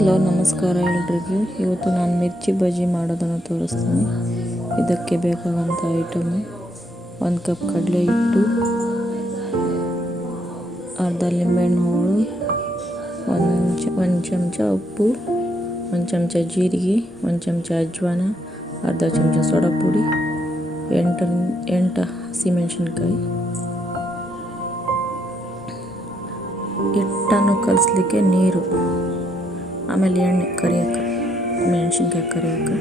Hello ನಮಸ್ಕಾರ ಎಲ್ರಿಗೂ. ಇವತ್ತು ನಾನು ಮಿರ್ಚಿ ಬಜ್ಜಿ ಮಾಡೋದನ್ನು ತೋರಿಸ್ತೀನಿ. ಇದಕ್ಕೆ ಬೇಕಾದಂಥ ಐಟಮು 1 ಕಪ್ ಕಡಲೆ ಹಿಟ್ಟು, ಅರ್ಧ ಲಿಂಬೆಹಣ್ಣು ಹೋಳು, 1 ಚಮಚ ಉಪ್ಪು, 1 ಚಮಚ ಜೀರಿಗೆ, 1 ಚಮಚ ಅಜ್ವಾನ, ಅರ್ಧ ಚಮಚ ಸೋಡಾ ಪುಡಿ, 8 ಹಸಿಮೆಣಸಿನ್ಕಾಯಿ. ಹಿಟ್ಟನ್ನು ಕಲಿಸ್ಲಿಕ್ಕೆ ನೀರು, ಆಮೇಲೆ ಎಣ್ಣೆ ಕರಿಯೋಕ್ಕೆ, ಮೆಣಸಿನ್ಕಾಯಿ ಕರಿಯೋಕ್ಕೆ,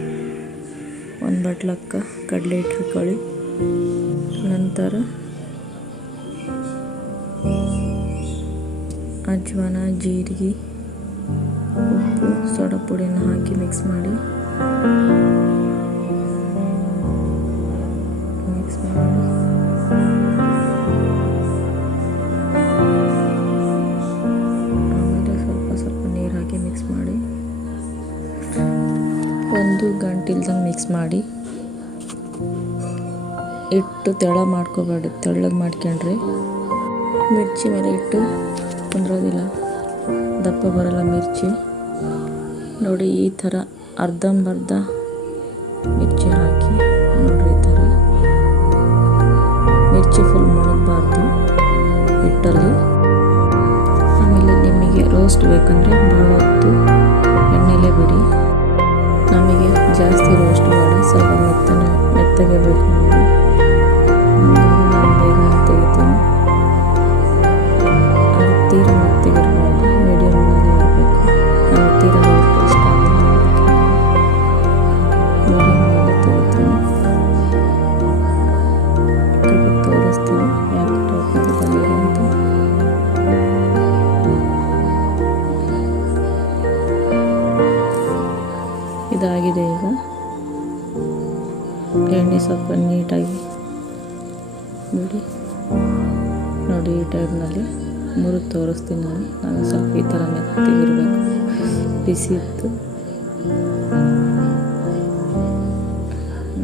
1 ಬಟ್ಲಕ್ಕೆ ಕಡಲೆ ಹಿಟ್ಟು ಹಾಕೊಳ್ಳಿ. ನಂತರ ಅಜ್ವಾನ, ಜೀರಿಗೆ, ಉಪ್ಪು, ಸೋಡಾ ಪುಡಿಯನ್ನು ಹಾಕಿ ಮಿಕ್ಸ್ ಮಾಡಿ ಒಂದು ಗಂಟೆ ಇಲ್ದಂಗೆ ಮಿಕ್ಸ್ ಮಾಡಿ. ಹಿಟ್ಟು ತೆಳ ಮಾಡ್ಕೋಬೇಡಿ, ತೆಳ್ಳಗೆ ಮಾಡ್ಕೊಂಡ್ರೆ ಮಿರ್ಚಿ ಮೇಲೆ ಇಟ್ಟು ಕುಂದ್ರೋದಿಲ್ಲ, ದಪ್ಪ ಬರಲ್ಲ ಮಿರ್ಚಿ. ನೋಡಿ ಈ ಥರ ಅರ್ಧಂಬರ್ಧ ಮಿರ್ಚಿ ಹಾಕಿ ನೋಡ್ರಿ. ಈ ಥರ ಮಿರ್ಚಿ ಫುಲ್ ಮುಣಗಬಾರ್ದು ಹಿಟ್ಟಲ್ಲಿ. ಆಮೇಲೆ ನಿಮಗೆ ರೋಸ್ಟ್ ಬೇಕಂದರೆ ಭಾಳ ಹೊತ್ತು ಎಣ್ಣೆಲೇ ಬಿಡಿ. ನಮಗೆ ಜಾಸ್ತಿ ರೋಸ್ಟ್ ಬೇಡ, ಸ್ವಲ್ಪ ಮೆತ್ತಗೆ ಬೇಕು ನಮಗೆ. ನಾನು ಬೇಗನೆ ತೆಗಿತೀನಿ. ಅದು ತೀರ ಮೆತ್ತಗಿರಬಾರ್ದು, ಮೀಡಿಯಮ್ನಲ್ಲಿ ಇರಬೇಕು. ನಮಗೆ ತೀರ ರೋಸ್ಟ್ ಇಷ್ಟ ಆಗಲ್ಲ, ಮೀಡಿಯಮ್ನಲ್ಲಿ ತೆಗಿತೀನಿ. ತೋರಿಸ್ತೀನಿ ಯಾಕೆ ಟೋಪಲ್ಲಿ ಬಂದಿದೆ ಅಂತ. ಇದಾಗಿದೆ. ಈಗ ಎಣ್ಣೆ ಸ್ವಲ್ಪ ನೀಟಾಗಿ ಬಿಡಿ. ನೋಡಿ ಈ ಟೈಪ್ನಲ್ಲಿ ಮುರಿದು ತೋರಿಸ್ತೀನಿ ನಾನು. ನಾನು ಸ್ವಲ್ಪ ಈ ಥರ ಮೆತ್ತಗಿರಬೇಕು, ಬಿಸಿ ಇತ್ತು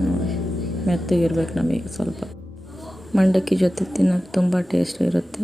ನೋಡಿ, ಮೆತ್ತಗಿರ್ಬೇಕು ನಮಗೆ. ಸ್ವಲ್ಪ ಮಂಡಕ್ಕಿ ಜೊತೆ ತಿನ್ನೋಕ್ಕೆ ತುಂಬ ಟೇಸ್ಟ್ ಇರುತ್ತೆ.